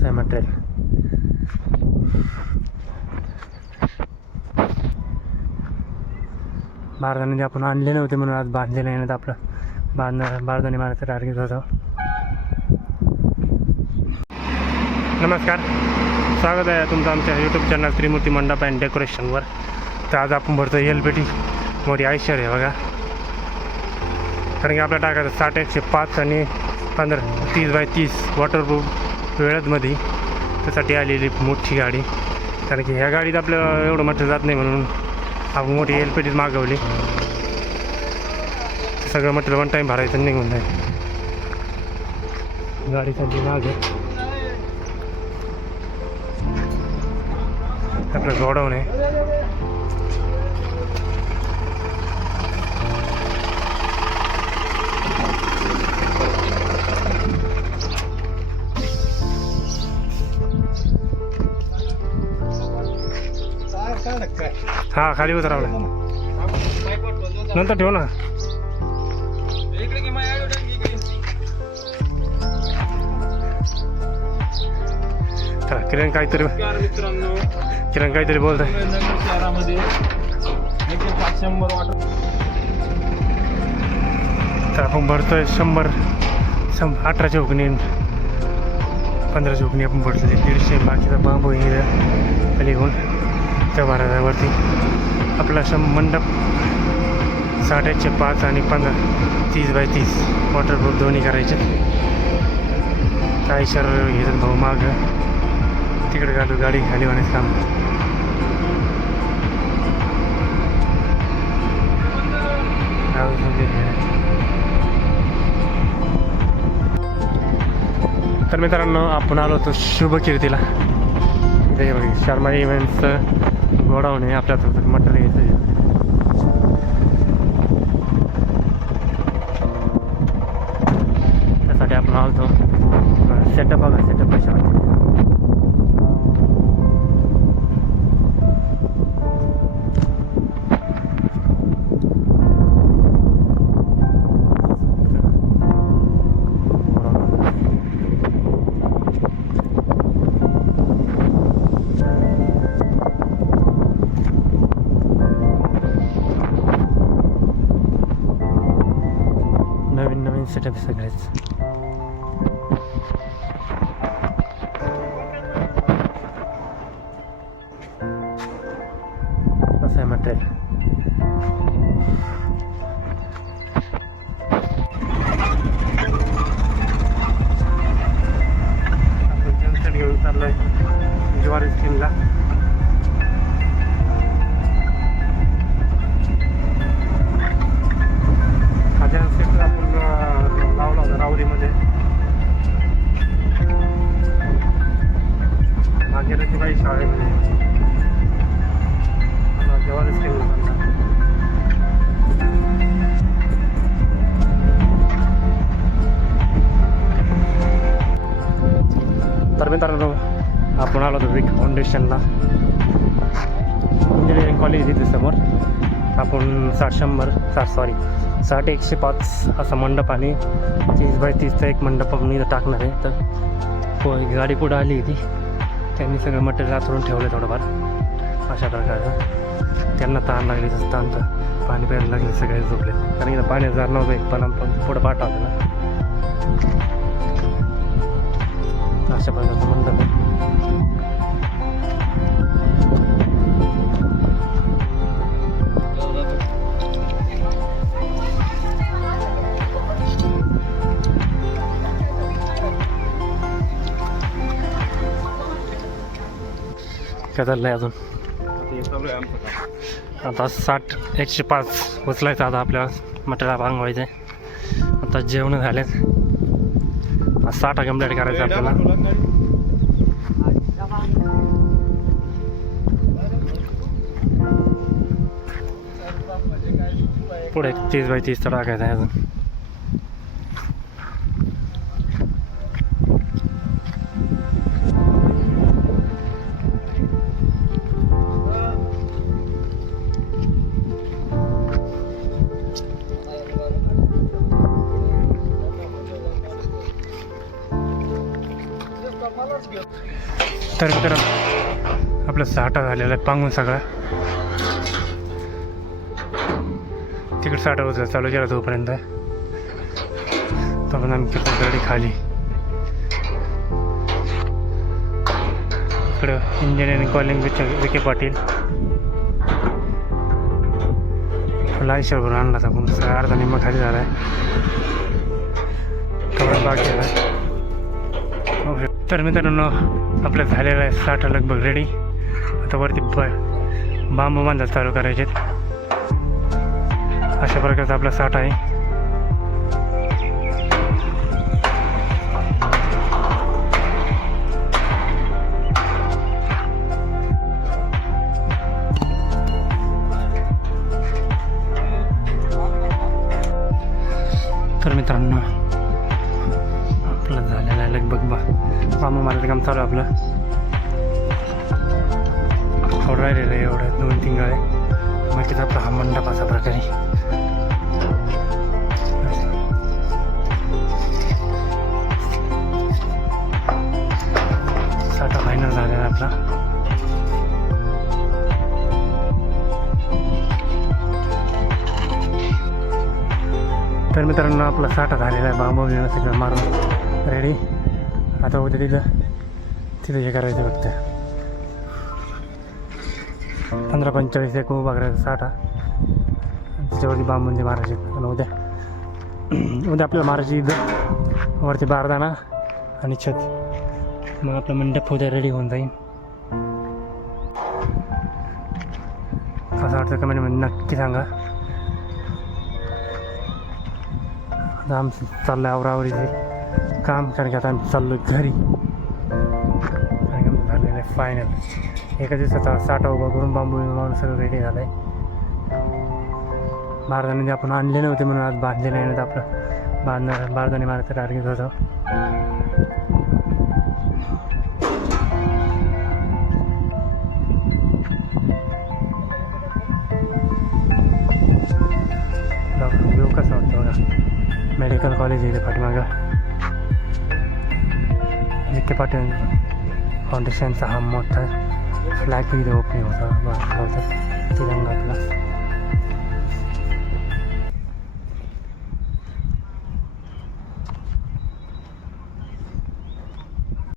असं आहे मटेरियल. बारदाणे आपण आणले नव्हते म्हणून आज बांधले नाही, तर आपलं बारदाणे मारायचं टार्गेट होतं. नमस्कार, स्वागत आहे तुमचं आमच्या यूट्यूब चॅनल त्रिमूर्ती मंडप अँड डेकोरेशनवर. तर आज आपण भरतो एलपेटी मोठी आयशर आहे बघा. कारण की आपल्या टाकायचं 60-105 आणि 30x30 वॉटरप्रूफ वेळेतमध्ये त्यासाठी आलेली मोठी गाडी. कारण की ह्या गाडीत आपलं एवढं मटेरियल जात नाही म्हणून आपण मोठी एलपेटीच मागवली. सगळं मटेरियल वन टाईम भरायचं निघून जाईल. गाडीसाठी मागे आपलं गोडाऊन आहे. हा खाली उतरावला नंतर ठेव ना. किरण काहीतरी बोलत आहे. शहरामध्ये 100 वाटर. तर आपण भरतोय 100 18 चौकणी 15 चौकणी आपण भरतोय. 150 बाकीचा बांबू हे खाली घेऊन त्या भरावरती आपला मंडप 60-105 आणि 30x30 वॉटरप्रूफ दोन्ही करायचे. काही शहर घेतात भाऊ मागं तिकडे घालू गाडी खाली होण्याचं काम. तर मित्रांनो आपण आलो होतो शुभकीर्तीला. ते बघा शर्मा इव्हेंट्सचं गोडाऊन आहे. आपल्या मटेरियल घ्यायचं. त्यासाठी आपण आलो होतो. सेटअप बघा, सेटअप कशा वाटते. नवीन सेटअप सगळेच. असं आहे मटेरियल. आपण जंक्शन घेऊन चाललोय ज्वारी स्कीमला. आपण लावला होता रावरीमध्ये. भाग्यरथीबाई शाळेमध्ये जवारीच केलं. तर मित्रांनो आपण आलो होतो विक फाउंडेशनला. इंजिनिअरिंग कॉलेज इथे समोर. आपण 60-105 असा मंडप आणि 30x30चा एक मंडप आपण इथं टाकणार आहे. तर गाडी पुढं आली होती, त्यांनी सगळं मटेरियल आतरून ठेवलं थोडंफार अशा प्रकारचं. त्यांना ताण लागली तसं ताण तर पाणी प्यायला लागले, सगळे झोपले. कारण इथं पाण्यात जार नव्हतं एक पण आपण पुढं पाठवलं ना. अशा प्रकारचं मंडप आहे. काय चाललंय अजून आता 60-105 उचलायचं. आता आपल्याला मटेरियल भांगवायचं आहे. आता जेवण झालेत. 60 कंप्लीट करायचं आपल्याला. पुढे 30x30 टाकायचं आहे अजून. तर मित्रांनो आपला साठा झालेला आहे पांगून सगळा. तिकडे साठा होता चालू केला तोपर्यंत. तोपर्यंत आम्ही किती गाडी खाली. इकडं इंजिनिअरिंग कॉलेज विखे पाटील लायशर भरून आणला आपण. अर्धा निम्मा खाली झाला आहे. कपडा बाग केला. तर मित्रांनो आपलं झालेलं आहे साठा लगभग रेडी. आता वरती बांबू बांधायला चालू करायचे. अशा प्रकारचा आपला साठा आहे. तर मित्रांनो आपलं झालेलं आहे लगभग बांबू मारायचं काम चालू आहे आपलं. थोडं राहिलेलं आहे एवढं 2-3 गाळे. मग तिथं आपला हा मंडप असा प्रकारे. साठा फायनल झालेला आपला. तर मित्रांनो आपला साठा झालेला आहे. बांबू घेणं सगळं मारून रेडी. आता उद्या तिथं हे करायचं फक्त 15-45 एक उभा करायचा साठा. त्याच्यावरती बांबूंचे मारायचे. आणि उद्या आपल्याला मारायची इथं वरती बारदाना आणि छत. मग आपलं मंडप उद्या रेडी होऊन जाईल. असं वाटतं कमेंटमध्ये नक्की सांगा. आता आमचं चाललं आहे आवरावरीचे काम. कारण की आता आम्ही चाललो घरी. आणि आमचं झालेलं आहे फायनल. एका दिवसाचा साठा उभा करून बांबू मारून सगळं रेडी झालं आहे. बारदाने आपण आणले नव्हते म्हणून आज बांधले नाही. तर आपलं बारदाने मारायचं टार्गेट होतं. व्ह्यू कसा वाटतं बघा. मेडिकल कॉलेज आहे पाठीमागं. विखे पाटील फाउंडेशनचा हा मोठा फ्लॅग इथे ओपनिंग होता. तिरंगा आपला